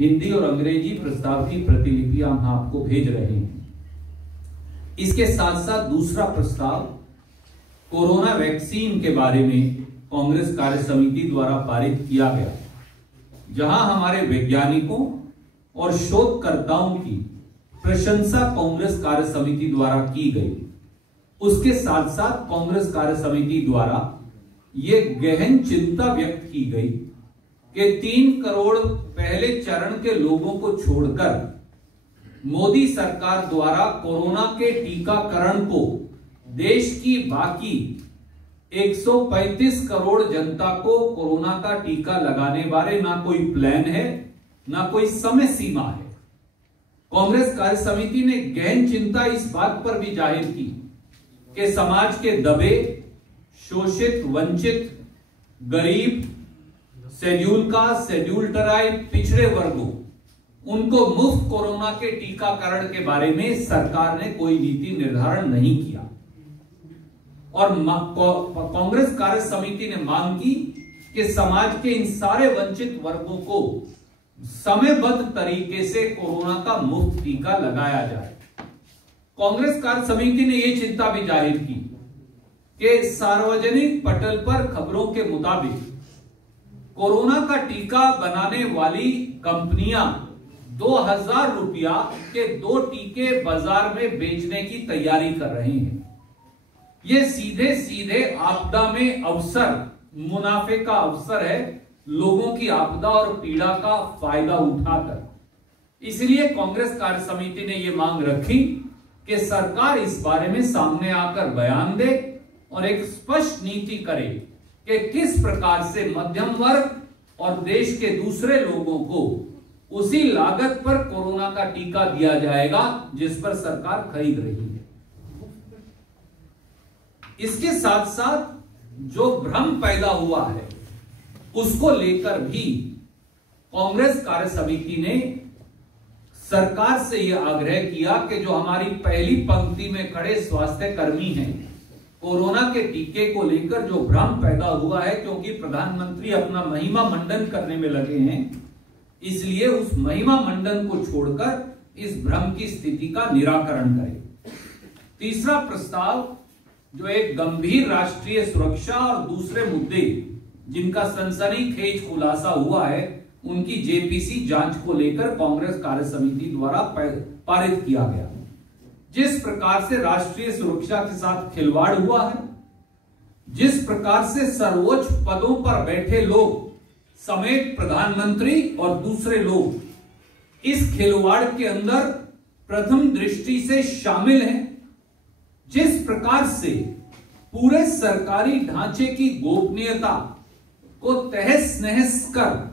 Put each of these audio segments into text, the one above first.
हिंदी और अंग्रेजी प्रस्ताव की प्रतिलिपियां हम आपको भेज रहे हैं। इसके साथ साथ दूसरा प्रस्ताव कोरोना वैक्सीन के बारे में कांग्रेस कार्य समिति द्वारा पारित किया गया, जहां हमारे वैज्ञानिकों और शोधकर्ताओं की प्रशंसा कांग्रेस कार्य समिति द्वारा की गई। उसके साथ साथ कांग्रेस कार्य समिति द्वारा यह गहन चिंता व्यक्त की गई कि 3 करोड़ पहले चरण के लोगों को छोड़कर मोदी सरकार द्वारा कोरोना के टीकाकरण को देश की बाकी 135 करोड़ जनता को कोरोना का टीका लगाने बारे ना कोई प्लान है, ना कोई समय सीमा है। कांग्रेस कार्य समिति ने गहन चिंता इस बात पर भी जाहिर की कि समाज के दबे, शोषित, वंचित, गरीब, शेड्यूल कास्ट, शेड्यूल ट्राइब, पिछड़े वर्गों, उनको मुफ्त कोरोना के टीकाकरण के बारे में सरकार ने कोई नीति निर्धारण नहीं किया। और कांग्रेस कार्य समिति ने मांग की कि समाज के इन सारे वंचित वर्गों को समयबद्ध तरीके से कोरोना का मुफ्त टीका लगाया जाए। कांग्रेस कार्य समिति ने यह चिंता भी जाहिर की कि सार्वजनिक पटल पर खबरों के मुताबिक कोरोना का टीका बनाने वाली कंपनियां 2000 रुपया के 2 टीके बाजार में बेचने की तैयारी कर रही हैं। ये सीधे सीधे आपदा में अवसर, मुनाफे का अवसर है, लोगों की आपदा और पीड़ा का फायदा उठाकर। इसलिए कांग्रेस कार्य समिति ने यह मांग रखी कि सरकार इस बारे में सामने आकर बयान दे और एक स्पष्ट नीति करे कि किस प्रकार से मध्यम वर्ग और देश के दूसरे लोगों को उसी लागत पर कोरोना का टीका दिया जाएगा जिस पर सरकार खरीद रही है। इसके साथ साथ जो भ्रम पैदा हुआ है उसको लेकर भी कांग्रेस कार्य समिति ने सरकार से यह आग्रह किया कि जो हमारी पहली पंक्ति में खड़े स्वास्थ्य कर्मी हैं, कोरोना के टीके को लेकर जो भ्रम पैदा हुआ है, क्योंकि प्रधानमंत्री अपना महिमा मंडन करने में लगे हैं, इसलिए उस महिमा मंडन को छोड़कर इस भ्रम की स्थिति का निराकरण करें। तीसरा प्रस्ताव जो एक गंभीर राष्ट्रीय सुरक्षा और दूसरे मुद्दे जिनका सनसनीखेज खुलासा हुआ है, उनकी जेपीसी जांच को लेकर कांग्रेस कार्य समिति द्वारा पारित किया गया। जिस प्रकार से राष्ट्रीय सुरक्षा के साथ खिलवाड़ हुआ है, जिस प्रकार से सर्वोच्च पदों पर बैठे लोग समेत प्रधानमंत्री और दूसरे लोग इस खिलवाड़ के अंदर प्रथम दृष्टि से शामिल हैं, जिस प्रकार से पूरे सरकारी ढांचे की गोपनीयता को तहस नहस कर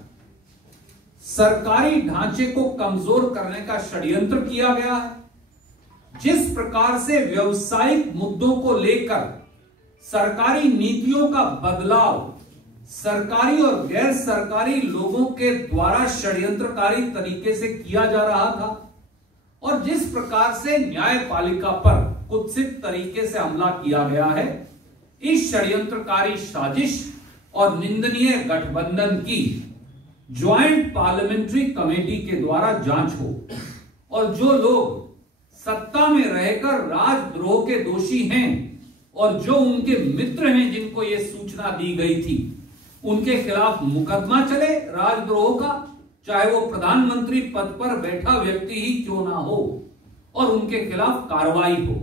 सरकारी ढांचे को कमजोर करने का षड्यंत्र किया गया है, जिस प्रकार से व्यवसायिक मुद्दों को लेकर सरकारी नीतियों का बदलाव सरकारी और गैर सरकारी लोगों के द्वारा षड्यंत्रकारी तरीके से किया जा रहा था, और जिस प्रकार से न्यायपालिका पर कुत्सित तरीके से हमला किया गया है, इस षड्यंत्रकारी साजिश और निंदनीय गठबंधन की ज्वाइंट पार्लियामेंट्री कमेटी के द्वारा जांच हो, और जो लोग सत्ता में रहकर राजद्रोह के दोषी हैं और जो उनके मित्र हैं जिनको यह सूचना दी गई थी, उनके खिलाफ मुकदमा चले राजद्रोह का, चाहे वो प्रधानमंत्री पद पर बैठा व्यक्ति ही क्यों ना हो, और उनके खिलाफ कार्रवाई हो।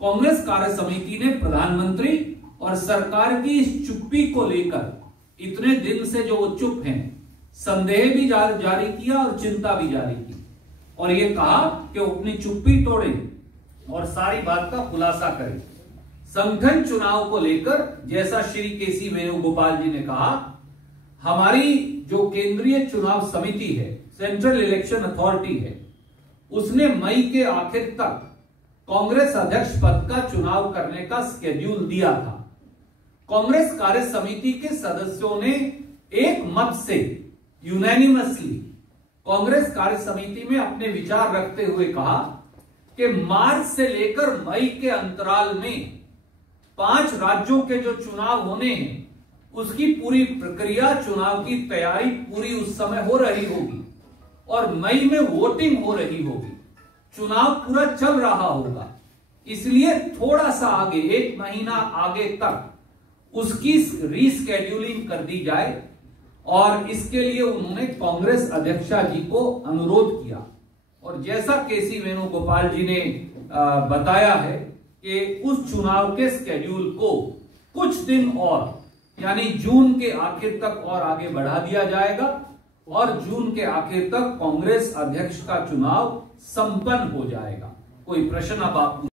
कांग्रेस कार्य समिति ने प्रधानमंत्री और सरकार की इस चुप्पी को लेकर इतने दिन से जो वो चुप हैं, संदेह भी जारी किया और चिंता भी जारी की, और ये कहा कि वो अपनी चुप्पी तोड़ें और सारी बात का खुलासा करें। संगठन चुनाव को लेकर, जैसा श्री केसी वेणुगोपाल जी ने कहा, हमारी जो केंद्रीय चुनाव समिति है, सेंट्रल इलेक्शन अथॉरिटी है, उसने मई के आखिर तक कांग्रेस अध्यक्ष पद का चुनाव करने का स्केड्यूल दिया था। कांग्रेस कार्य समिति के सदस्यों ने एक मत से यूनानिमसली कांग्रेस कार्य समिति में अपने विचार रखते हुए कहा कि मार्च से लेकर मई के अंतराल में 5 राज्यों के जो चुनाव होने हैं उसकी पूरी प्रक्रिया, चुनाव की तैयारी पूरी उस समय हो रही होगी, और मई में वोटिंग हो रही होगी, चुनाव पूरा चल रहा होगा, इसलिए थोड़ा सा आगे, 1 महीना आगे तक उसकी रीस्केड्यूलिंग कर दी जाए। और इसके लिए उन्होंने कांग्रेस अध्यक्षा जी को अनुरोध किया। और जैसा केसी वेणुगोपाल जी ने बताया है कि उस चुनाव के स्केड्यूल को कुछ दिन और, यानी जून के आखिर तक और आगे बढ़ा दिया जाएगा और जून के आखिर तक कांग्रेस अध्यक्ष का चुनाव संपन्न हो जाएगा। कोई प्रश्न अब आप